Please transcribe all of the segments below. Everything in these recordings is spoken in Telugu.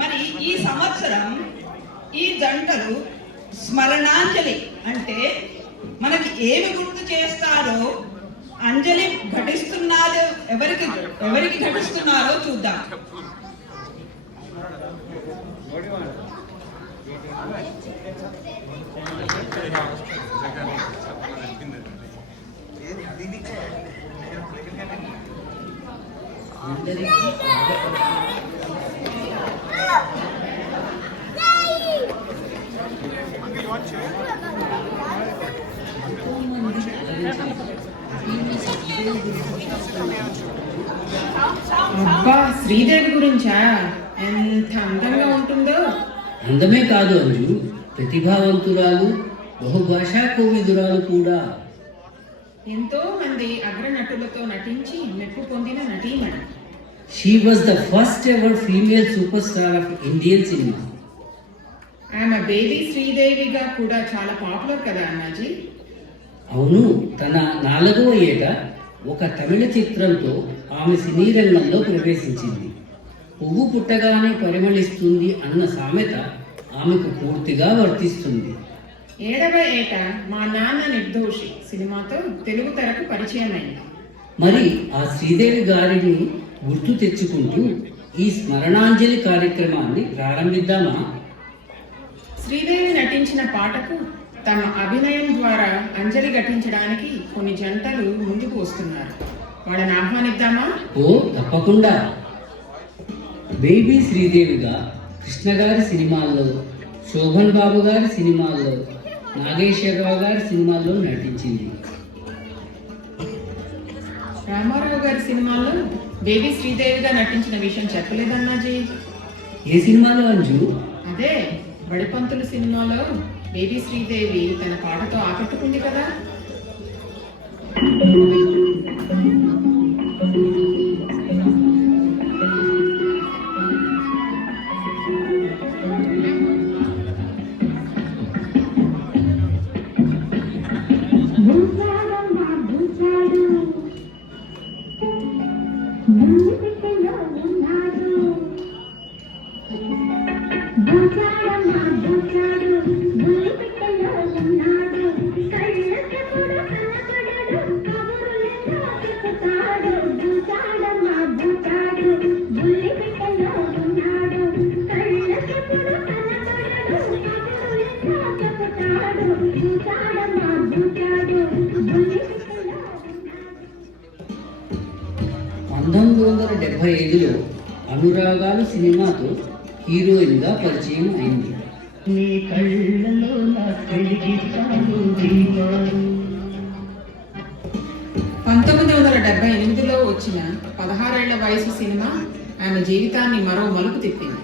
మరి ఈ సంవత్సరం ఈ జంటలు స్మరణాంజలి అంటే మనకి ఏమి గుర్తు చేస్తారో, అంజలి ఘటిస్తున్నారు ఎవరికి ఎవరికి ఘటిస్తున్నారో చూద్దాం. అబ్బా, శ్రీదేవి గురించా? ఎంత అందంగా ఉంటుందో. అందమే కాదు అంజు, ప్రతిభావంతురాలు, బహుభాషా కోవిదురాలు కూడా. ఎంతో మంది అగ్రనటులతో నటించి మెప్పు పొందిన నటీమణి. She was the first ever female super star of Indian cinema. ఆమె బేబీ శ్రీదేవిగా కూడా చాలా పాపులర్ కదా అన్నాజీ. అవును, తన 4వ ఏట ఒక తమిళ చిత్రంతో ఆమె సినీ రంగంలో ప్రవేశించింది. పువ్వు పుట్టగానే పరిమళిస్తుంది అన్న సామెత ఆమెకు పూర్తిగా వర్తిస్తుంది. 7వ ఏట మా నాన్న నిర్దోషి సినిమాతో తెలుగు తెరకు పరిచయమైంది. మరి ఆ శ్రీదేవి గారిని గుర్తు తెచ్చుకుంటూ ఈ స్మరణాంజలి కార్యక్రమాన్ని ప్రారంభిద్దామా? శ్రీదేవి నటించిన పాటకు తమ అభినయం ద్వారా అంజలి ఘటించడానికి కొన్ని జంటలు ముందుకు వస్తున్నారు. వాళ్ళని ఆహ్వానిద్దామా? ఓ తప్పకుండా. బేబీ శ్రీదేవిగా కృష్ణ గారి సినిమాల్లో, శోభన్ బాబు గారి సినిమాల్లో, నాగేశ్వరరావు గారి సినిమాల్లో నటించింది. రామారావు గారి సినిమాల్లో బేబీ శ్రీదేవిగా నటించిన విషయం చెప్పలేదన్నాజీ. ఏ సినిమాలో అంజు? అదే బడిపంతులు సినిమాలో బేబీ శ్రీదేవి తన పాటతో ఆకట్టుకుంది కదా. లో అనురాగాలు సినిమాతో హీరోయిన్గా పరిచయం అయింది. 1978లో వచ్చిన 16 ఏళ్ల వయసు సినిమా ఆమె జీవితాన్ని మరో మలుపు తిప్పింది.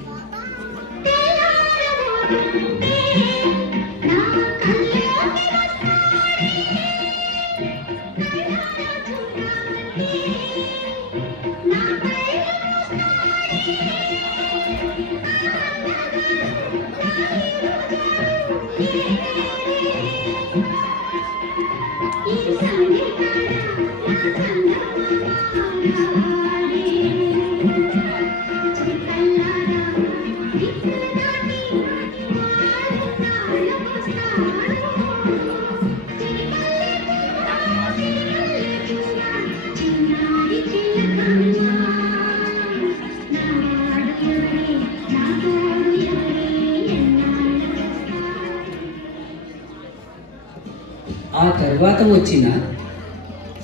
ఆ తర్వాత వచ్చిన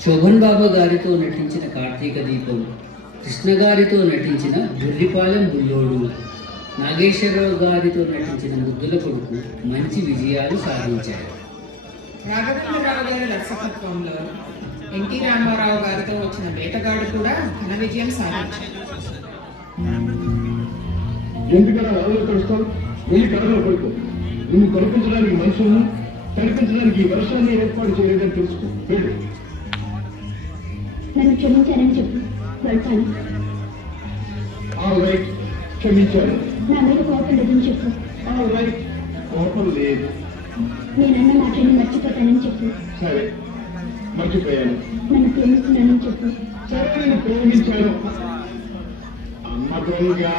శోభన్ బాబు గారితో నటించిన కార్తీక దీపం, కృష్ణ గారితో నటించిన జుల్లిపాలెం బుల్లోడు, నాగేశ్వరరావు గారితో నటించిన ముద్దుల కొడుకు మంచి విజయాలు సాధించారు. రాఘవేంద్రరావు గారి దర్శకత్వంలో ఎన్టీ రామారావు గారితో వచ్చిన వేటగాడు కూడా ఘన విజయం సాధించారు. ఎందుకలా ఆలోచిస్తాం? వెళ్ళి కథలో పడుకో. నిన్ను కల్పించడానికి మనుషులను, కనిపించడానికి ఈ వర్షాన్ని ఏర్పాటు చేయలేదని తెలుసుకో. వెళ్ళు. నన్ను క్షమించానని చెప్పు, వెళ్తాను. ఆల్ రైట్, క్షమించాను. నా మీద కోపం లేదని చెప్పు. ఆల్ రైట్, కోపం లేదు. నేనన్న మాటని మర్చిపోతానని చెప్పు. సరే, మర్చిపోయాను. నన్ను ప్రేమిస్తున్నానని చెప్పు. సరే, నేను ప్రేమించాను. అమ్మ అదొంగా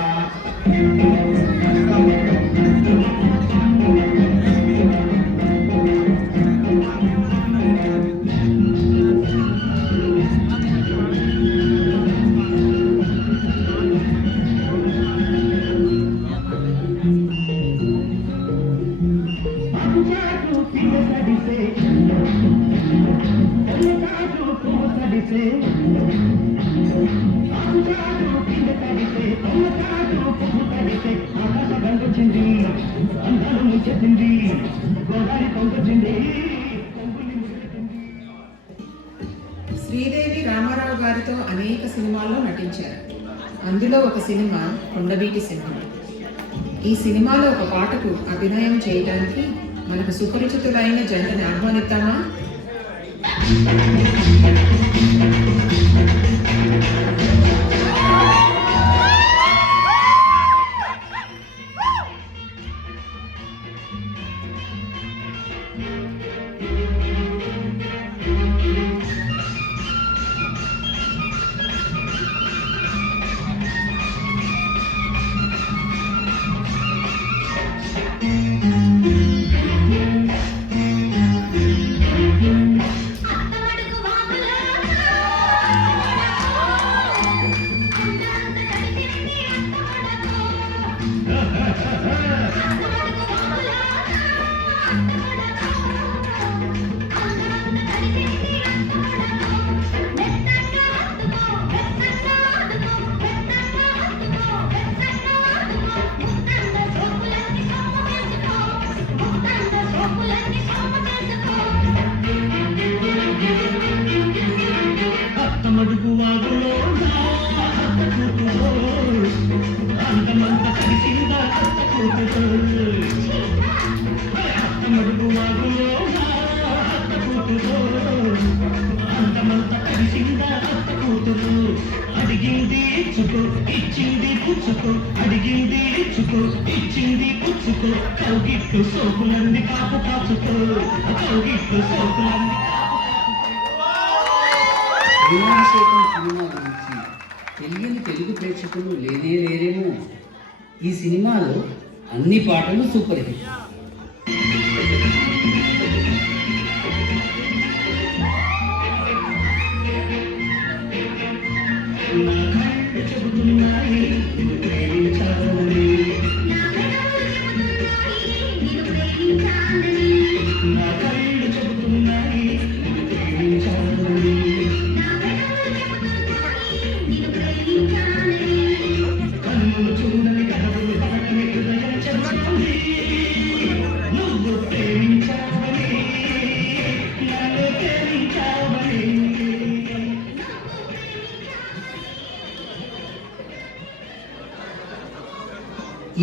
శ్రీదేవి రామారావు గారితో అనేక సినిమాల్లో నటించారు. అందులో ఒక సినిమా కొండవీటి సింహం. ఈ సినిమాలో ఒక పాటకు అభినయం చేయడానికి మనకు సుపరిచితులైన జంటని ఆహ్వానిద్దామా? అడిగింది ఇచ్చుకో ఇచ్చింది పుచ్చుకో అడిగింది ఇచ్చుకో ఇచ్చింది పుచ్చుకో కౌగిట్టు సోకులన్నీ కాపు కాచుకో కౌగిట్టు సోకులన్నీ ప్రేమాభిషేకం సినిమా గురించి తెలియని తెలుగు ప్రేక్షకులు లేనే లేరేమో. ఈ సినిమాలో అన్ని పాటలు సూపర్ హిట్. చెబుతున్నాయి ప్రేమించాలని నా కళ్ళు చెబుతున్నాయి ప్రేమించాలని కన్నులు చూడని కథలు పడకని హృదయం చెబుతుంది నువ్వు ప్రేమించావని నన్ను ప్రేమించావని.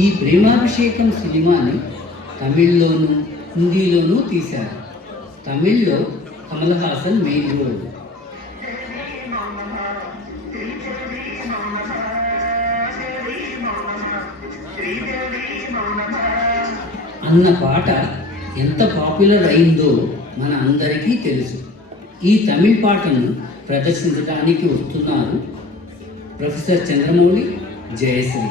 ఈ ప్రేమాభిషేకం సినిమాని తమిళ్లోను హిందీలోనూ తీశారు. తమిళ్లో కమల్ హాసన్ మెయిన్ రోల్. అన్న పాట ఎంత పాపులర్ అయిందో మన అందరికీ తెలుసు. ఈ తమిళ్ పాటను ప్రదర్శించడానికి వస్తున్నారు ప్రొఫెసర్ చంద్రమౌళి, జయశ్రీ.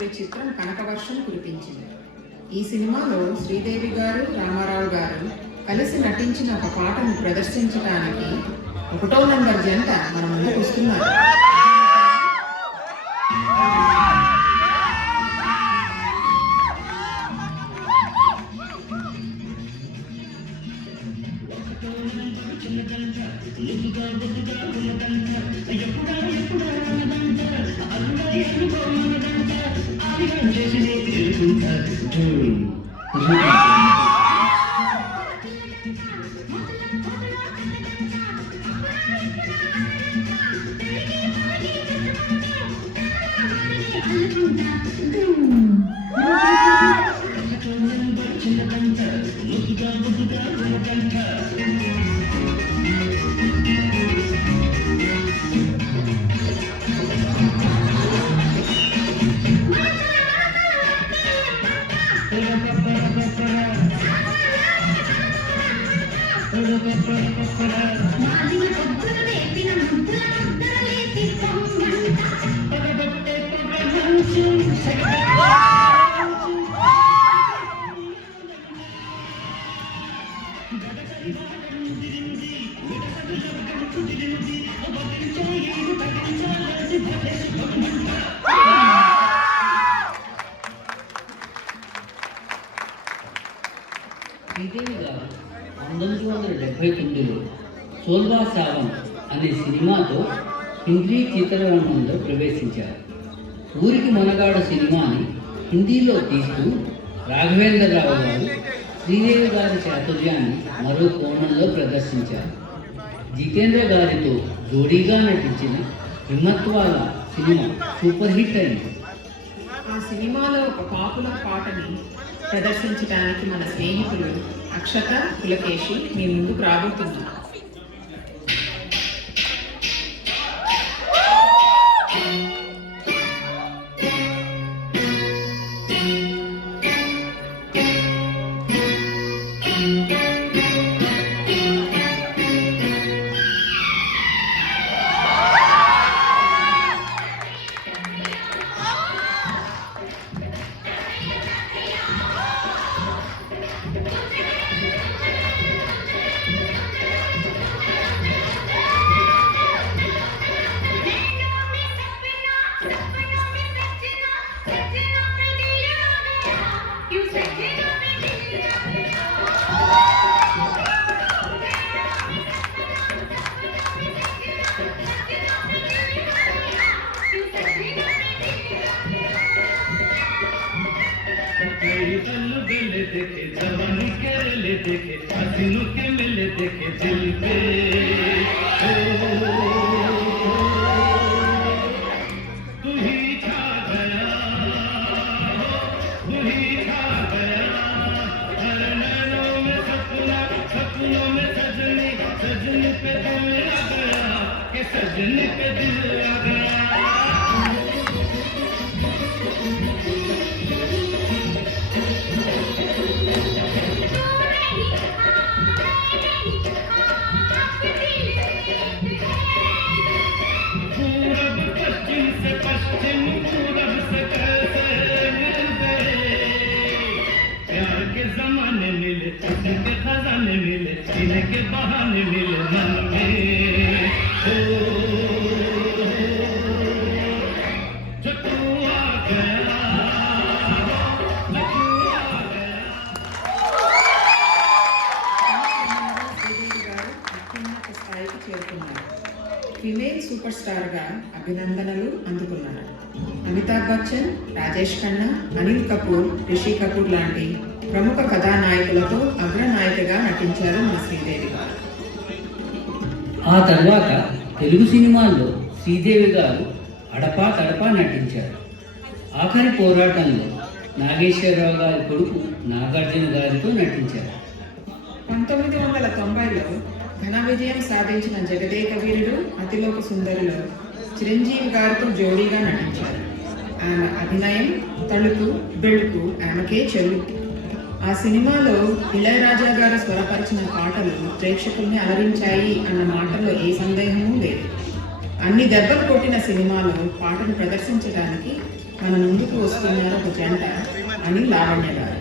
దంపతుల చిత్రం కనకవర్షం కురిపించింది. ఈ సినిమాలో శ్రీదేవి గారు, రామారావు గారు కలిసి నటించిన ఒక పాటను ప్రదర్శించడానికి 1వ నంబర్ జంట మన ముందుకు వస్తున్నారు. శ్రీదేవి గారు 1979లో సోల్వా సావన్ అనే సినిమాతో హిందీ చిత్రరంగంలో ప్రవేశించారు. ఊరికి మొనగాడు సినిమాని హిందీలో తీస్తూ రాఘవేంద్రరావు గారు శ్రీదేవి గారి చాతుర్యాన్ని మరో కోణంలో ప్రదర్శించారు. జితేంద్ర గారితో జోడీగా నటించిన హిమ్మత్వాల సినిమా సూపర్ హిట్ అయింది. ఆ సినిమాలో ఒక పాపులర్ పాటని ప్రదర్శించడానికి మన స్నేహితులు అక్షత, పులకేశి మీ ముందుకు రాబోతున్నారు. देखे जवानी के ले देखे हसीनों के मिले देखे दिल पे तू ही छा गया तू ही छा गया हर नैनों में सपना सपनों में सजनी सजनी पे दिल आ गया कि सजनी पे दिल आ गया के खजाने मिले जीने के बहाने मिले मन में जो तू आ गया जो तू आ गया శ్రీదేవి గారు అత్యున్నత స్థాయికి చేరుకున్నారు. ఫిమేల్ సూపర్ స్టార్గా అభినందనలు అందుకున్నారు. అమితాబ్ బచ్చన్, రాజేష్ ఖన్నా, అనిల్ కపూర్, రిషి కపూర్ లాంటి ప్రముఖ కథానాయకులతో అగ్రనాయికగా నటించారు మన శ్రీదేవి గారు. ఆ తర్వాత తెలుగు సినిమాల్లో శ్రీదేవి గారు అడపా తడపా నటించారు. ఆఖరి పోరాటంలో నాగేశ్వరరావు గారి కొడుకు నాగార్జున గారితో నటించారు. 1990లో ఘన విజయం సాధించిన జగదేక వీరుడు, అతిలోక సుందరిలో చిరంజీవి గారితో జోడీగా నటించారు. ఆమె అభినయం, తలుపు, బెళుకు ఆమెకే చెల్లుతుంది. ఆ సినిమాలో ఇళయరాజా గారు స్వరపరిచిన పాటలు ప్రేక్షకుల్ని అలరించాయి అన్న మాటలో ఏ సందేహమూ లేదు. అన్ని దెబ్బలు కొట్టిన సినిమాలో పాటను ప్రదర్శించడానికి మన ముందుకు వస్తున్నారు ఒక జంట అని లావణ్య గారు.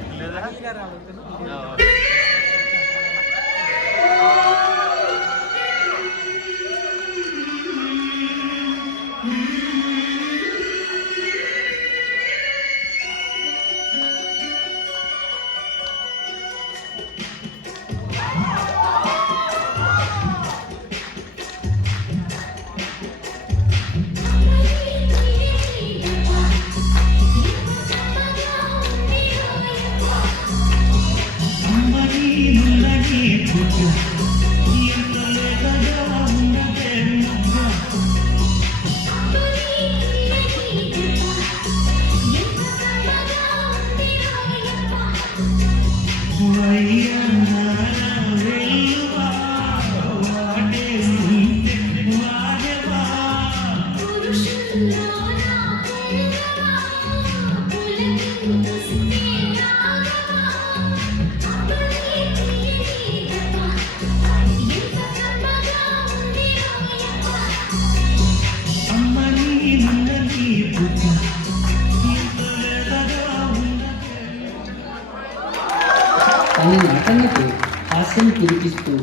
తన నటనకు హాస్యం కురిపిస్తూ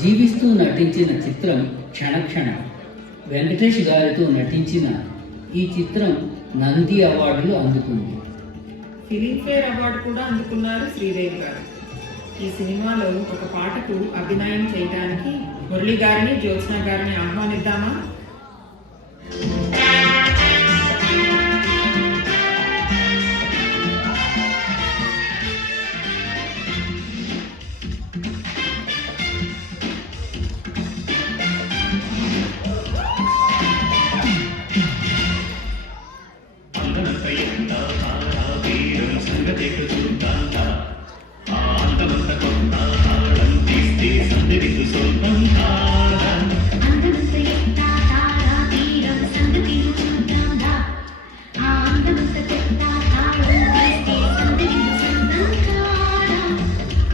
జీవిస్తూ నటించిన చిత్రం క్షణక్షణం. వెంకటేష్ గారితో నటించిన ఈ చిత్రం నంది అవార్డులు అందుకుంది. ఫిలింఫేర్ అవార్డు కూడా అందుకున్నారు శ్రీదేవి గారు. ఈ సినిమాలో ఒక పాటకు అభినయం చేయడానికి మురళి గారిని, జ్యోత్స్న గారిని ఆహ్వానిద్దామా?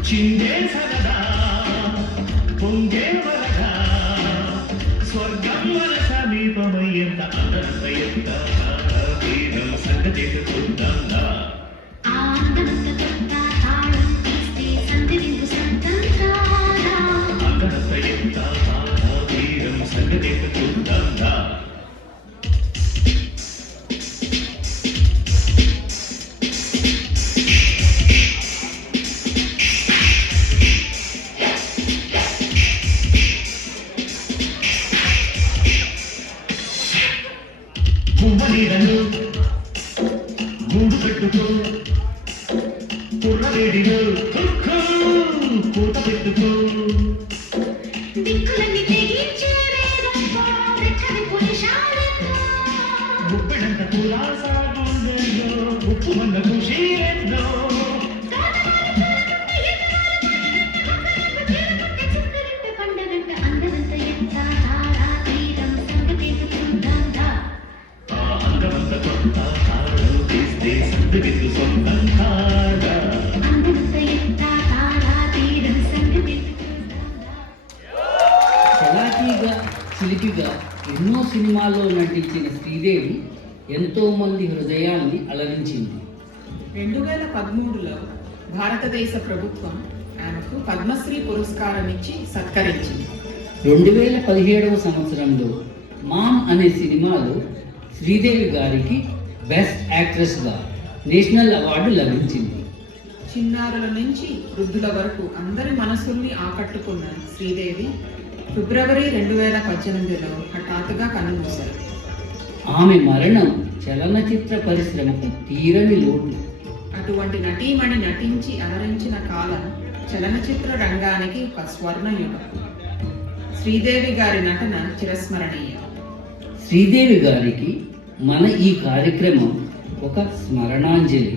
చిందే సరదా పొంగే వరదా స్వర్గం మన సమీపమయ్యేంత అందరంత ఎంత తీరం సంగతి చూద్దాందా అందరంత ఎంత తీరం సంగతి చూద్దాందా పువ్వనీడను గూడు పెట్టుకో పుర్రవేడిలో పూత పెట్టుకో గుప్పెడంత కులాసాగుండెలో ఉప్పు మంద ఖుషీరెందో చలాకీగా చిలిపిగా ఎన్నో సినిమాల్లో నటించిన శ్రీదేవి ఎంతో మంది హృదయాల్ని అలరించింది. 2013లో భారతదేశ ప్రభుత్వం ఆమెకు పద్మశ్రీ పురస్కారం ఇచ్చి సత్కరించింది. 2017వ సంవత్సరంలో మామ్ అనే సినిమాలో శ్రీదేవి గారికి బెస్ట్ యాక్ట్రెస్గా నేషనల్ అవార్డు లభించింది. చిన్నారుల నుంచి వృద్ధుల వరకు అందరి మనసుల్ని ఆకట్టుకున్న శ్రీదేవి ఫిబ్రవరి 2018లో హఠాత్తుగా కన్నుమూశారు. ఆమె మరణం చలనచిత్ర పరిశ్రమకు తీరని లోటు. అటువంటి నటీమణి నటించి అలరించిన కాలం చలనచిత్ర రంగానికి ఒక స్వర్ణయుగం. శ్రీదేవి గారి నటన చిరస్మరణీయం. శ్రీదేవి గారికి మన ఈ కార్యక్రమం ఒక స్మరణాంజలి.